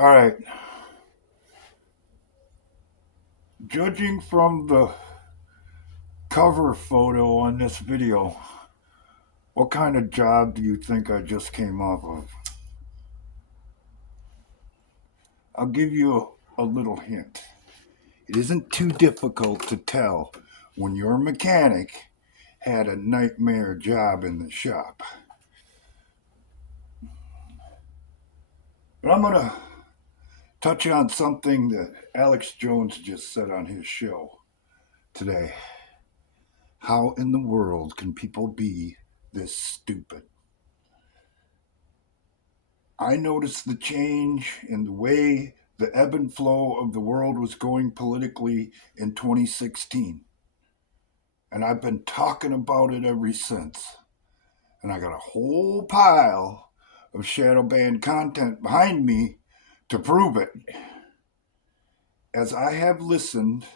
All right. Judging from the cover photo on this video, what kind of job do you think I just came off of? I'll give you a little hint. It isn't too difficult to tell when your mechanic had a nightmare job in the shop. But I'm going to touch on something that Alex Jones just said on his show today. How in the world can people be this stupid? I noticed the change in the way the ebb and flow of the world was going politically in 2016. And I've been talking about it ever since. And I got a whole pile of shadow banned content behind me to prove it. As I have listened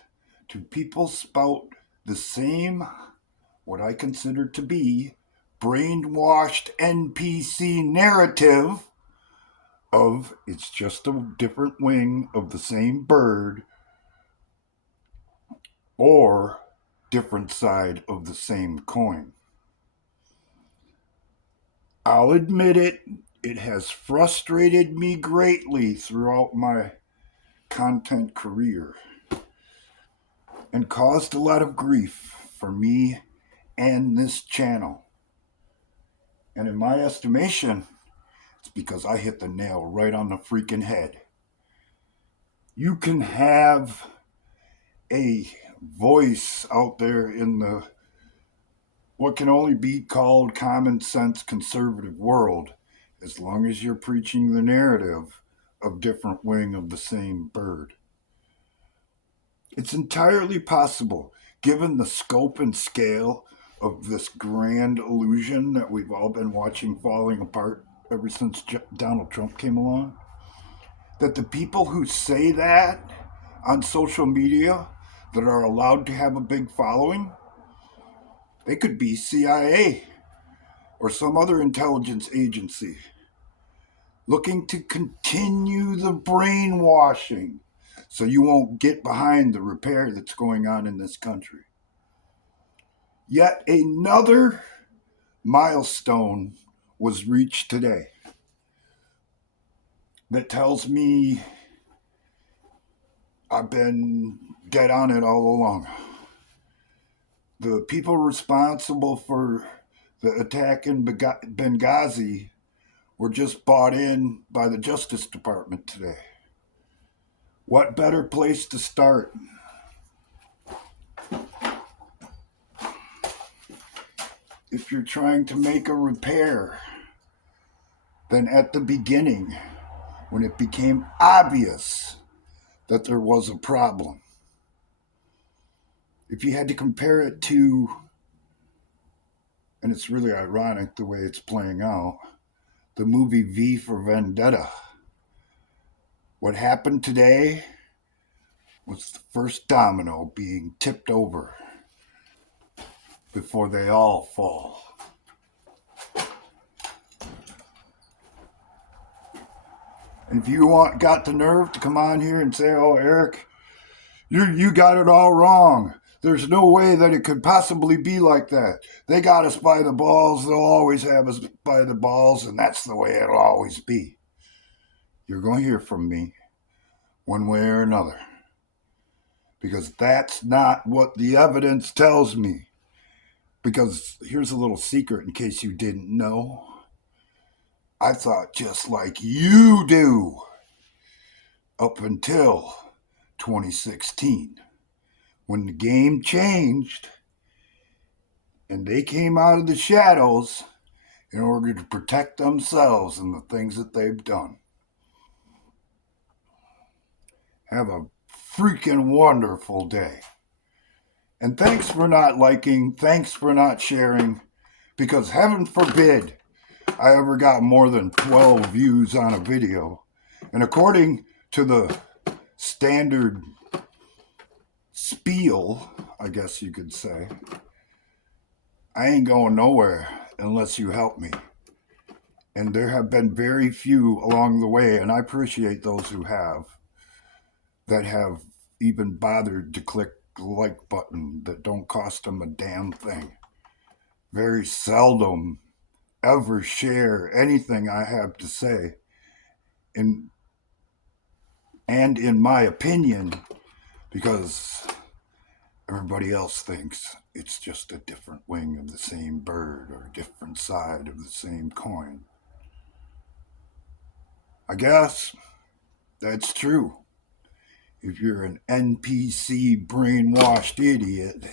to people spout the same, what I consider to be, brainwashed NPC narrative of it's just a different wing of the same bird or different side of the same coin. I'll admit it, it has frustrated me greatly throughout my content career and caused a lot of grief for me and this channel. And in my estimation, it's because I hit the nail right on the freaking head. You can have a voice out there in the what can only be called common sense conservative world as long as you're preaching the narrative of different wing of the same bird. It's entirely possible, given the scope and scale of this grand illusion that we've all been watching falling apart ever since Donald Trump came along, that the people who say that on social media that are allowed to have a big following, they could be CIA or some other intelligence agency looking to continue the brainwashing so you won't get behind the repair that's going on in this country. Yet another milestone was reached today that tells me I've been dead on it all along. The people responsible for the attack in Benghazi were just bought in by the Justice Department today. What better place to start? If you're trying to make a repair than at the beginning when it became obvious that there was a problem. If you had to compare it to, and it's really ironic the way it's playing out, the movie V for Vendetta. What happened today was the first domino being tipped over before they all fall. And if you got the nerve to come on here and say, "Oh, Eric, you got it all wrong. There's no way that it could possibly be like that. They got us by the balls. They'll always have us by the balls, and that's the way it'll always be." You're going to hear from me one way or another, because that's not what the evidence tells me. Because here's a little secret in case you didn't know. I thought just like you do up until 2016 when the game changed and they came out of the shadows in order to protect themselves and the things that they've done. Have a freaking wonderful day. And thanks for not liking, thanks for not sharing, because heaven forbid I ever got more than 12 views on a video. And according to the standard spiel, I guess you could say, I ain't going nowhere unless you help me. And there have been very few along the way, and I appreciate those who have, that have even bothered to click the like button that don't cost them a damn thing. Very seldom ever share anything I have to say. And in my opinion, because everybody else thinks it's just a different wing of the same bird or a different side of the same coin. I guess that's true. If you're an NPC brainwashed idiot,